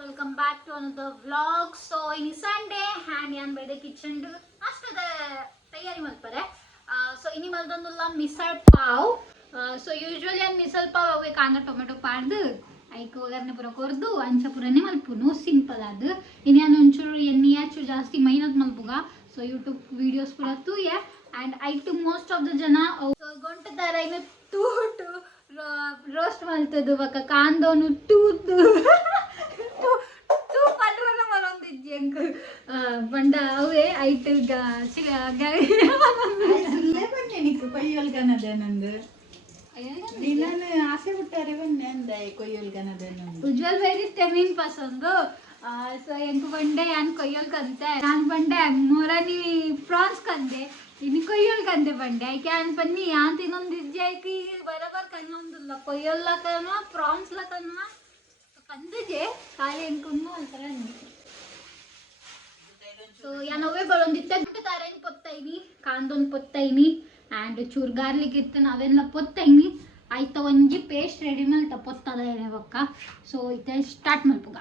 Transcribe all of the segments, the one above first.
Welcome back to another vlog. So ಇನ್ನು Sunday ಹ್ಯಾಂಡ್ ಯಾನ್ ಬೇಡ ಕಿಚನ್ ಅಷ್ಟದ ತಯಾರಿ ಮಲ್ಪರೆ. ಸೊ ಇನಿ ಮಲ್ದೊಂದುಲ್ಲ ಮಿಸಲ್ ಪಾವ್. ಸೊ ಯೂಶ್ವಲಿ ಅನ್ ಮಿಸಲ್ ಪಾವ್ ಅವೇ ಕಾಂದ ಟೊಮೆಟೊ ಪಾಡ್ದು ಐಕ್ ಒಗ್ಗರಣೆ ಪೂರ ಕೊರ್ದು ಅಂಚ ಪೂರನೇ ಮಲ್ಪುನು ಸಿಂಪಲ್ ಅದು. ಇನ್ನು ನಾನು ಒಂಚೂರು ಎಣ್ಣೆ ಹಚ್ಚು ಜಾಸ್ತಿ ಮೈನತ್ ಮಲ್ಪುಗ. ಸೊ ಯೂಟ್ಯೂಬ್ ವಿಡಿಯೋಸ್ ಪೂರ ತೂಯೆ and I to most of the ಜನ ಗಂಟ ತರ ಇನ್ನು ತೂಟು ರೋಸ್ಟ್ ಮಲ್ತದು ಬಕ್ಕ ಕಾಂದೋನು ತೂತು ತೂ ಪಲ್ರನ ಮರೊಂದಿಜ್ಜಿ ಅಂಕ ಬಂಡ ಅವೇ ಐಟ್ ಕೊಯ್ಯಲ್ಗನದೇನಂದು ನಾನು ಆಸೆ ಬಿಟ್ಟಾರೆ ಬನ್ನಿ ಅಂದ ಕೊಯ್ಯಲ್ಗನದೇನಂದು ಉಜ್ವಲ್ ವೆರಿ ತೆಮೀನ್ ಪಸಂದು. ಸೊ ಎಂಕ್ ಬಂಡೆ ಯಾನ್ ಕೊಯ್ಯಲ್ ಕಂತೆ ನಾನ್ ಬಂಡೆ ಮೊರನಿ ಪ್ರಾನ್ಸ್ ಕಂದೆ ಇನ್ನು ಕೊಯ್ಯಲ್ ಕಂದೆ ಬಂಡೆ ಐಕೆ ಅನ್ ಬನ್ನಿ ಯಾನ್ ತಿನ್ನೊಂದು ಇಜ್ಜೆ ಐಕಿ ಬರಬರ್ ಕನ್ನೊಂದಿಲ್ಲ ಕೊಯ್ಯಲ್ಲ ಕನ್ವ ಪ್ರಾನ್ಸ್ಲ ಕನ್ವ ಕಂದಿಜೆ ಖಾಲಿ ಅನ್ಕೊಂಡು ಅಂತಾರ. ಸೊ ಯಾನವೇ ಬರೋಂದಿತ್ತೆ ಗುಂಟು ತಾರೇನು ಪೊತ್ತೈನಿ ಕಾಂದೊಂದು ಪೊತ್ತೈನಿ ಆ್ಯಂಡ್ ಚೂರು ಗಾರ್ಲಿಕ್ ಇತ್ತು ನಾವೆಲ್ಲ ಪೊತ್ತೈನಿ ಆಯ್ತ ಒಂಜಿ ಪೇಸ್ಟ್ ರೆಡಿ ಮಲ್ತ ಪೊತ್ತದ ಏನೇ ಬಕ್ಕ. ಸೊ ಇತ್ತೆ ಸ್ಟಾರ್ಟ್ ಮಲ್ಪುಗ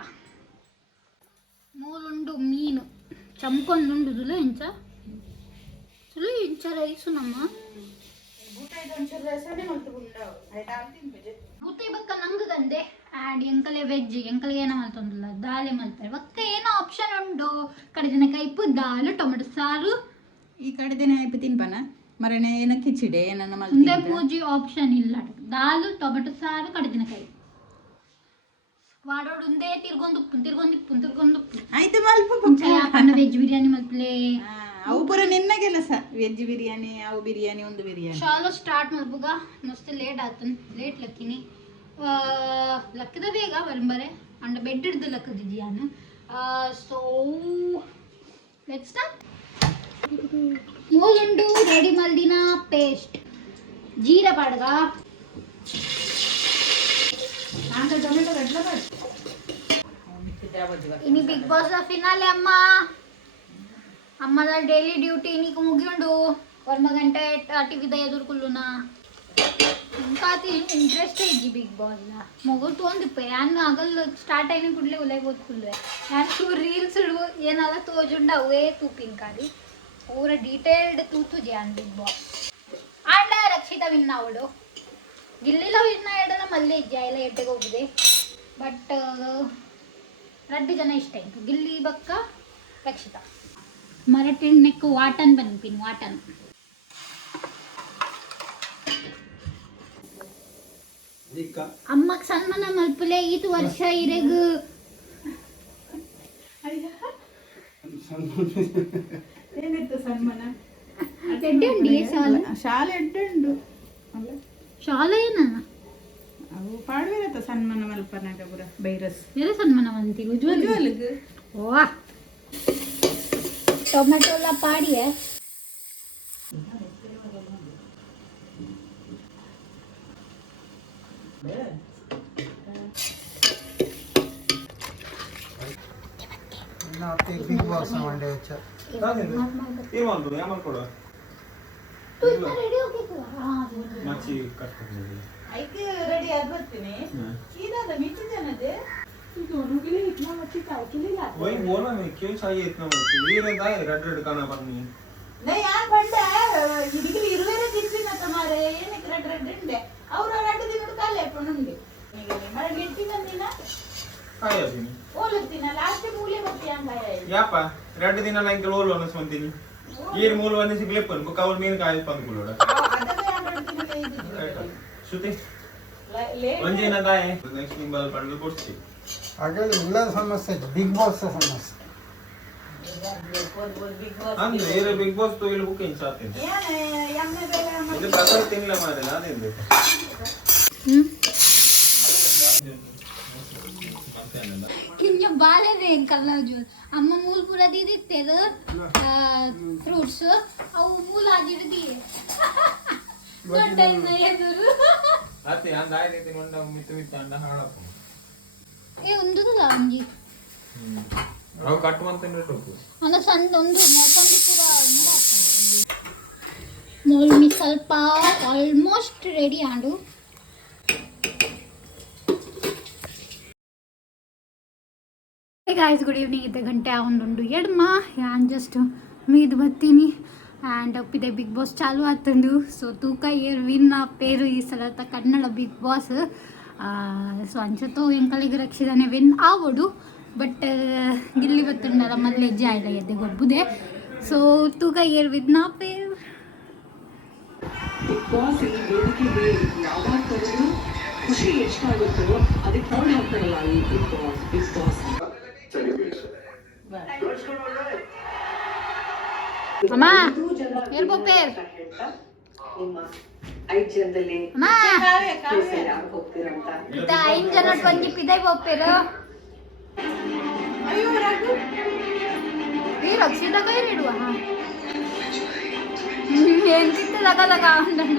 ಮೂಲುಂಡು ಮೀನು ಚಂಪೊಂದುಂಡು ಸುಲು ಇಂಚ ರೈಸು ನಮ್ಮ ಬೂತೆ ಬಕ್ಕ ನಂಗೆ ಗಂದೆ ಆ್ಯಂಡ್ ಎಂಕಲೆ ವೆಜ್ ಎಂಕಲೆ ಏನೋ ಮಲ್ತೊಂದಿಲ್ಲ ದಾಲೆ ಮಲ್ತಾರೆ ಬಕ್ಕ ಏನೋ ಆಪ್ಷನ್ ಉಂಡು. ಕಡೆ ದಿನ ಕೈಪು ದಾಲು ಟೊಮೆಟೊ ಸಾರು ಈ ಕಡೆ ದಿನ ಐಪು ತಿನ್ಪನ ಮರನೆ ಏನ ಕಿಚಿಡೆ ಏನನ್ನ ಮುಂದೆ ಪೂಜಿ ಆಪ್ಷನ್ ಇಲ್ಲ ದಾಲು ಟೊಮೆಟೊ ಸಾರು ಕಡೆ ದಿನ ಕೈ ವಾಡೋಡು ಒಂದೇ ತಿರ್ಗೊಂದುಪ್ಪು ಆಯ್ತು ಮಲ್ಪ ವೆಜ್ ಬಿರಿಯಾನಿ ಮಲ್ಪಲೆ ಅವು ಪೂರ ನಿನ್ನ ಕೆಲಸ ವೆಜ್ ಬಿರಿಯಾನಿ ಅವು ಬಿರಿಯಾನಿ ಒಂದು ಬಿರಿಯಾನಿ ಶಾಲು ಸ್ಟಾರ್ಟ್ ಮಲ್ಪುಗ ಮಸ್ತ್ ಲೇಟ್ ಆತನ್ ಲೇಟ್ ಲಕ್ಕಿನಿ ಲಕ್ಕದ ಬೇಗ ಬರಂಬರೆ ಅಂಡ ಬೆಡ್ ಹಿಡ್ದು ಲಕ್ಕದಿದ್ದಿ ನಾನು. So let's start. ಮೂಲುಂಡು ರೆಡಿ ಮಲ್ದಿನ ಪೇಸ್ಟ್ ಜೀರ ಪಾಡ್ಗ ಇನಿ ಬಿಗ್ ಬಾಸ್ ಫಿನಾಲೆ ಅಮ್ಮದ ಡೈಲಿ ಡ್ಯೂಟಿ ನೀಕು ಮುಗಿಯುಂಡು 1 ಗಂಟೆ ಟಿವಿದ ಎದುರು ಕುಲ್ಲುನ ಕಾತಿ ಇಂಟ್ರೆಸ್ಟ್ ಇಜ್ಜಿ ಬಿಗ್ ಬಾಸ್ ಮಗು ತೋಂದಿಪ್ಪೆ ಯಾನು ಆಗಲ್ಲ ಸ್ಟಾರ್ಟ್ ಆಯ್ನ ಕೂಡಲೇ ಉಲೈಬೋದು ಕುಲ್ಲೆ ಯಾನು ಚೂ ರೀಲ್ಸ್ ಏನಾದ ತೋಜುಂಡ ಅವೇ ತೂಪಿನ ಕಾದಿ ಪೂರ ಡೀಟೇಲ್ಡ್ ತೂತು ಜಾನ್ ಬಿಗ್ ಬಾಸ್. ಆಂಡ ರಕ್ಷಿತಾ ವಿನ್ ಅವಳು ಗಿಲ್ಲಿಲ ವಿನ್ ಆಡಲ್ಲ ಮಲ್ಲೆ ಇಜ್ಜ ಎಲ್ಲ ಎಟ್ಟೆಗೆ ಹೋಗಿದೆ ಬಟ್ ರಡ್ಡು ಜನ ಇಷ್ಟ ಆಯ್ತು ಗಿಲ್ಲಿ ಬಕ್ಕ ರಕ್ಷಿತಾ. ಮರಟಿನ ನೆಕ್ ವಾಟನ್ ಬನ್ಪಿನ್ ವಾಟನ್ ಅಮ್ಮಕ್ ಸನ್ಮಾನ ಮಲ್ಪಲೆ ಈತು ವರ್ಷ ಇರೆಗು ಏನಿತ್ತು ಸನ್ಮಾನ ಎಡ್ಡುಂಡಿ ಶಾಲೆ ಎಡ್ಡುಂಡು ಶಾಲೆ ಏನ ಅವು ಪಾಡ್ವೇರತ್ತ ಸನ್ಮಾನ ಮಲ್ಪನಾಗ ಪುರ ಬೈರಸ್ ಬೇರೆ ಸನ್ಮಾನ ಮಂತಿ ಉಜ್ವಲ್ಗೆ ಓ ಟೊಮೆಟೊ ಎಲ್ಲ ಪಾಡಿಯೇ बिग बॉस मंडे अच्छा ये मान दो यार मान कोड़ा तू इतना रेडी हो के हां माची कट करने ಐಕೆ ರೆಡಿ ಆಗಿ ಬರ್ತೀನಿ ಇದಾದ ಮಿಚ್ಚಿ ಜನದೆ दोनों के लिए इतना मच्छी काय के लिए लाते वही बोला मैं क्यों चाहिए इतना मच्छी ये रहता है रेड रेड खाना बननी नहीं यार बंडा ಇದಕ್ಕೆ ಇರುವೆರೆ ತಿನ್ಸಿನ ತಮಾರೆ ಏನಕ್ಕೆ ರೆಡ್ ರೆಡ್ ಇಂಡೆ ಅವರು ಎರಡು ದಿನ ಕಾಲೇ ಪಣುಂಡೆ ಮರ ಗೆಟ್ಟಿ ಬಂದಿನ काय अभी ಓಲುತ್ತಿನ ಲಾಸ್ಟ್ ಮೂಲೆ ಬತ್ತಿ ಅಂಗಾಯ यापा रेड दिन ना इंकल ओल वनस मंतिनी ये मूल वनस ग्लिपन बुकावल मीन काय पंकुलोडा ಅದಕ್ಕೆ ಎರಡು ದಿನ ಇದು श्रुति ಒಂಜೇನ ದಾಯ ನೆಕ್ಸ್ಟ್ ನಿಂಬಲ್ ಪಂಡು ಕೊಡ್ತಿ ಹಾಗೆ ಎಲ್ಲ ಸಮಸ್ಯೆ ಬಿಗ್ ಬಾಸ್ ಸಮಸ್ಯೆ ಅಂದ್ರೆ ಏರೆ ಬಿಗ್ ಬಾಸ್ तो ಇಲ್ಲಿ ಬುಕ್ ಇನ್ ಸಾತೆ ಏನೇ ಯಮ್ಮೆ ಬೇರೆ ಇದು ಕಸರ ತಿನ್ನಲ ಮಾರೆ ನಾನೆಂದೆ ಕಿಂಜ ಬಾಳೆನೆ ಕಲ್ಲಜು ಅಮ್ಮ ಮೂಲ ಪೂರ ದಿದಿತ್ತೆದ ಫ್ರೂಟ್ಸ್ ಅವು ಮೂಲ ಆಜಿಡ್ದಿ ದೊಡ್ಡ ಎದುರು ಅತ್ತೆ ಅಂದ ಆಯ್ತು ಮಂಡ ಮಿತ್ತು ಮಿತ್ತು ಅಂಡ ಹಾಳಪ್ಪ ಏ ಒಂದುದಲ್ಲ ಒಂಜಿ ಅವು ಕಟ್ಟುವಂತ ನೆಟ್ಟು ಅಲ್ಲ ಸಂದ ಒಂದು ಮೊಸಂಬಿ ಪೂರ ಮೂಲ್ ಸ್ವಲ್ಪ ಆಲ್ಮೋಸ್ಟ್ ರೆಡಿ ಆಂಡು ಗಾಯ್ಸ್ ಗುಡ್ ಈವ್ನಿಂಗ್ ಇದ್ದ ಗಂಟೆ ಒಂದೊಂದು ಎಡ್ಮ ಯಾನ್ ಜಸ್ಟ್ ಮೀದು ಬರ್ತೀನಿ ಆ್ಯಂಡ್ ಒಪ್ಪಿದೆ ಬಿಗ್ ಬಾಸ್ ಚಾಲು ಆತಂದು ಸೊ ತೂಕ ಏರ್ ವಿನ್ ಆ ಪೇರು ಈ ಸಲತ ಕನ್ನಡ ಬಿಗ್ ಬಾಸ್ ಸೊ ಅಂಚತ್ತು ಎಂಕಲಿಗೆ ರಕ್ಷಿದಾನೆ ವಿನ್ ಆವೋಡು ಬಟ್ ಗಿಲ್ಲಿ ಬತ್ತುಂಡಲ್ಲ ಮಲ್ಲೆ ಹೆಜ್ಜೆ ಆಯ್ಲ ಎದ್ದೆ ಗೊಬ್ಬುದೆ ಸೊ ತೂಕ ಏರ್ ವಿನ್ ಆ ಪೇರು ಬಿಗ್ ಬಾಸ್ ಈ ವೇದಿಕೆ ಮೇಲೆ ಯಾವಾಗ ಕರೆದ್ರು ಖುಷಿ ಎಷ್ಟಾಗುತ್ತೋ ಅದಕ್ಕೆ ಫೋನ್ ಹಾಕ್ತಾರಲ್ಲ ಈ ಬಿಗ್ ಬಾಸ್ ಅಮ್ಮ ಏರ್ ಪೇರ್ ನಿಮ್ಮ 5 ಜನದಲ್ಲಿ ಅಮ್ಮ ಯಾರು ಹೋಗ್ತೀರಂತ 5 ಜನ ಒಂಜಿ ಪಿದೈ ಪೋಪೇರು ಅಯ್ಯೋ ರಘು ಈ ರಕ್ಷಿತ ಕೈ ಇಡುವ ಏನ್ ತಿಂತ ಲಗ ಲಗ ಅಂದಣ್ಣ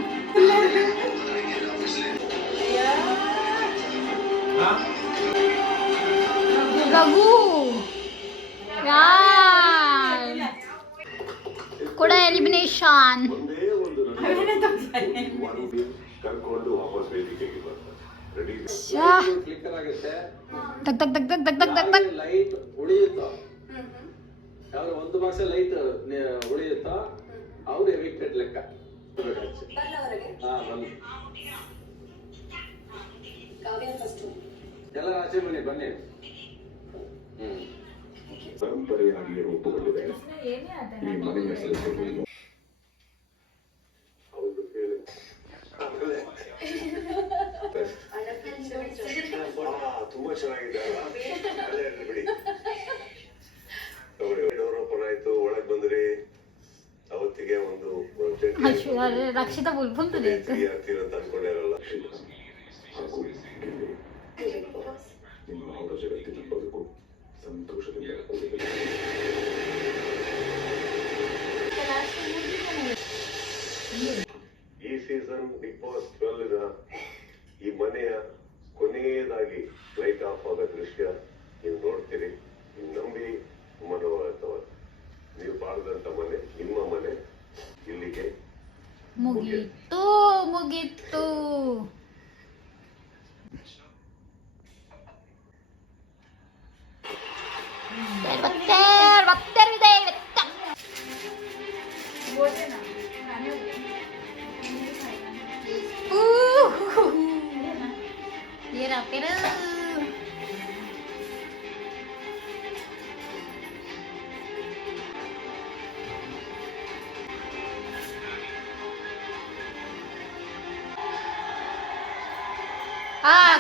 ರಘು ಯಾರ್ ಕೂಡ ಎಲಿಮಿನೇಷನ್ ಕರ್ಕೊಂಡು ವಾಪಸ್ ವೇದಿಕೆಗೆ ಬರ್ತಾರೆ ತಕ್ ತಕ್ ತಕ್ ತಕ್ ತಕ್ ತಕ್ ತಕ್ ತಕ್ ಲೈಟ್ ಉಳಿಯುತ್ತಾ ಯಾವ್ದು ಒಂದು ಬಾಕ್ಸ್ ಲೈಟ್ ಉಳಿಯುತ್ತಾ ಅವ್ರು ಎವಿಕ್ಟೆಡ್ ಲೆಕ್ಕ ಬನ್ನಿ ಎಲ್ಲರ ಆಚೆ ಬನ್ನಿ ಪರಂಪರೆಯಾಗಿ ರೂಪುಗೊಂಡಿದೆ ಈ ಮನೆಯ ಸದಸ್ಯರು ಅವರು ಹೇಳಿ ತುಂಬಾ ಚೆನ್ನಾಗಿದೆ ಅಲ್ಲ ಬಿಡಿ ಡೋರ್ ಓಪನ್ ಆಯ್ತು ಒಳಗ್ ಬಂದ್ರಿ ಅವತ್ತಿಗೆ ಒಂದು ರಕ್ಷಿತ ಬುಲ್ಬುಲ್ತದೆ ಆಗ್ತೀರ ಅಂತ ಅನ್ಕೊಂಡಿರಲ್ಲ ಹಾಗೂ ನಿಮ್ಮ ಅವರ ಜಗತ್ತಿನ ಬದುಕು ಸಂತೋಷದಿಂದ ಕೂಡಿದೆ. ಈ ಸೀಸನ್ ಬಿಗ್ ಬಾಸ್ 12 ಈ ಮನೆಯ ಕೊನೆಯದಾಗಿ ಲೈಟ್ ಆಫ್ ಆಗೋ ದೃಶ್ಯ ನೀವು ನೋಡ್ತೀರಿ. ನೀವು ನಂಬಿ ಮನೋರಥವ ನೀವು ಬಾಳ್ದಂತ ಮನೆ ನಿಮ್ಮ ಮನೆ ಇಲ್ಲಿಗೆ ಮುಗೀತು ಮುಗೀತು ಬತ್ತೇರಿದೆ ಏರಾ ಪೆರು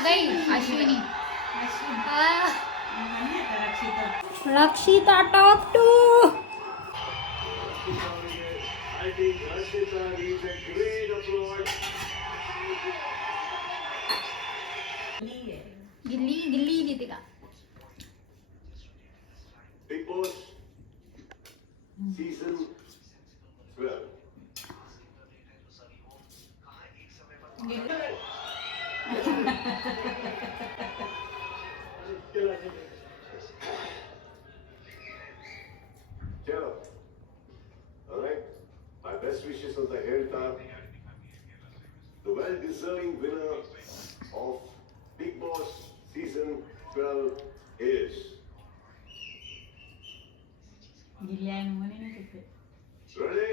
गई अश्विनी रक्षिता टॉप 2 गिल्ली गिल्ली दीदिका बिग बॉस सीजन 12 चलो alright my best wishes ಅಂತ ಹೇಳ್ತಾ the well deserving winner of Big Boss season 12 is ಗಿಲ್ಯಾನ್ ಮನೆನೇ ಸಿಕ್ತೆ ready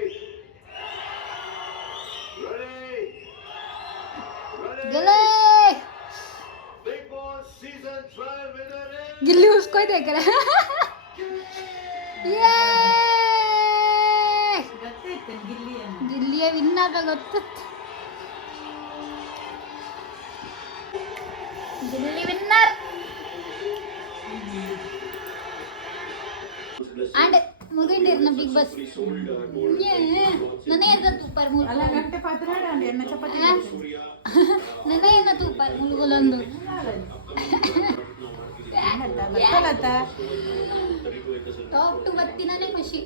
गले Big Boss season 12 winner is गिल्ली उसको ही देख रहा है ये ಗೊತ್ತಿತ್ತು ಗಿಲ್ಲಿಯನ್ನು ಗಿಲ್ಲಿಯ ವಿನ್ನರ್ ಗೊತ್ತಿತ್ತು ಗಿಲ್ಲಿ ವಿನ್ನರ್ ಅಂಡ್ ಮುಗಿಂಡಿರ್ನ ಬಿಗ್ ಬಾಸ್ ನನ್ನೇ ಎದ್ದ ತೂಪರ್ ಮೂಲ ಅಲ್ಲ ಗಂಟೆ ಪಾತ್ರ ಎಣ್ಣೆ ಚಪಾತಿ ನನ್ನೇ ಎನ್ನ ತೂಪರ್ ಮುಳುಗುಲೊಂದು ಗೊತ್ತಲ್ಲತ್ತ ಟಾಪ್ 2 ಬತ್ತಿನೇ ಖುಷಿ